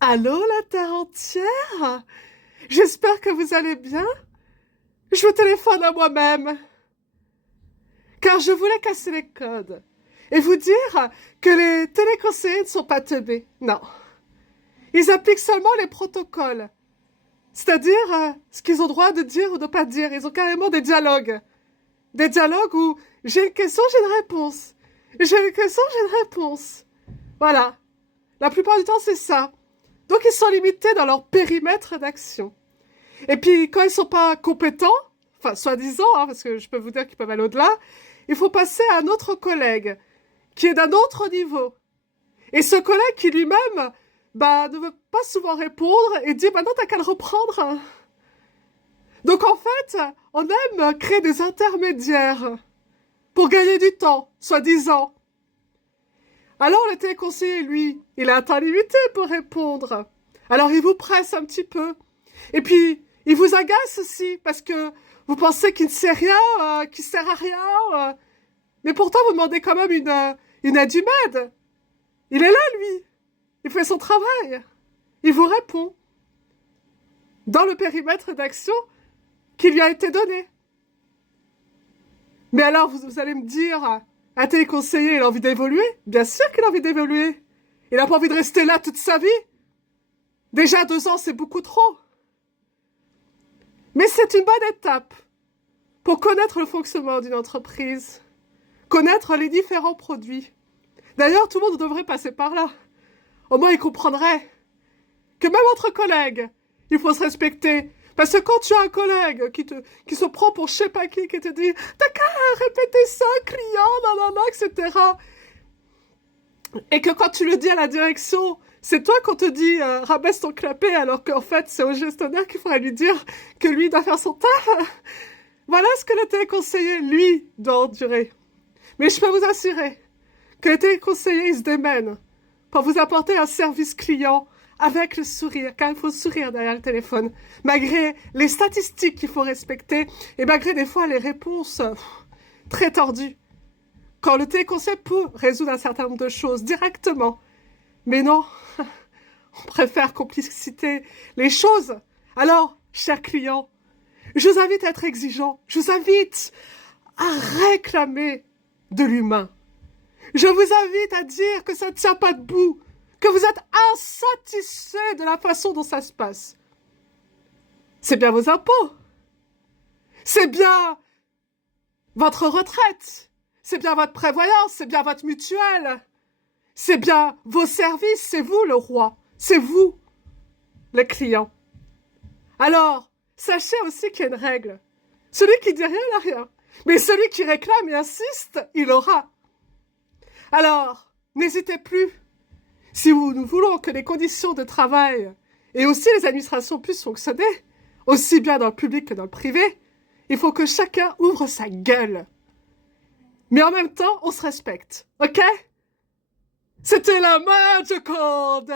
Allô, la terre entière? J'espère que vous allez bien. Je vous téléphone à moi-même, car je voulais casser les codes et vous dire que les téléconseillers ne sont pas teubés. Non. Ils appliquent seulement les protocoles. C'est-à-dire ce qu'ils ont droit de dire ou de pas dire. Ils ont carrément des dialogues. Des dialogues où j'ai une question, j'ai une réponse. J'ai une question, j'ai une réponse. Voilà. La plupart du temps, c'est ça. Donc ils sont limités dans leur périmètre d'action. Et puis, quand ils sont pas compétents, enfin, soi-disant, parce que je peux vous dire qu'ils peuvent aller au-delà, il faut passer à un autre collègue, qui est d'un autre niveau. Et ce collègue qui lui-même, ne veut pas souvent répondre et dit, non, t'as qu'à le reprendre. Donc en fait, on aime créer des intermédiaires pour gagner du temps, soi-disant. Alors le téléconseiller, lui, il a un temps limité pour répondre. Alors il vous presse un petit peu. Et puis, il vous agace aussi, parce que vous pensez qu'il ne sait rien, qu'il sert à rien. Mais pourtant, vous demandez quand même une aide humaine. Il est là, lui. Il fait son travail. Il vous répond. Dans le périmètre d'action qui lui a été donné. Mais alors, vous allez me dire, un téléconseiller, il a envie d'évoluer? Bien sûr qu'il a envie d'évoluer. Il n'a pas envie de rester là toute sa vie. Déjà 2 ans, c'est beaucoup trop. Mais c'est une bonne étape pour connaître le fonctionnement d'une entreprise, connaître les différents produits. D'ailleurs, tout le monde devrait passer par là. Au moins, il comprendrait que même entre collègues, il faut se respecter. Parce que quand tu as un collègue qui se prend pour je sais pas qui te dit t'as qu'à répéter ça, client, etc. Et que quand tu le dis à la direction, c'est toi qu'on te dit rabaisse ton clapet alors qu'en fait c'est au gestionnaire qu'il faudrait lui dire que lui doit faire son taf. Voilà ce que le téléconseiller, lui, doit endurer. Mais je peux vous assurer que le téléconseiller, il se démène pour vous apporter un service client avec le sourire, car il faut sourire derrière le téléphone, malgré les statistiques qu'il faut respecter et malgré des fois les réponses très tordues. Quand le téléconseiller peut résoudre un certain nombre de choses directement, mais non, on préfère compliciter les choses. Alors, chers clients, je vous invite à être exigeant. Je vous invite à réclamer de l'humain. Je vous invite à dire que ça ne tient pas debout, que vous êtes insatisfait de la façon dont ça se passe. C'est bien vos impôts. C'est bien votre retraite. C'est bien votre prévoyance. C'est bien votre mutuelle. C'est bien vos services. C'est vous le roi. C'est vous le client. Alors, sachez aussi qu'il y a une règle. Celui qui dit rien n'a rien. Mais celui qui réclame et insiste, il aura. Alors, n'hésitez plus. Si nous voulons que les conditions de travail et aussi les administrations puissent fonctionner, aussi bien dans le public que dans le privé, il faut que chacun ouvre sa gueule. Mais en même temps, on se respecte, ok? C'était la Magic Code!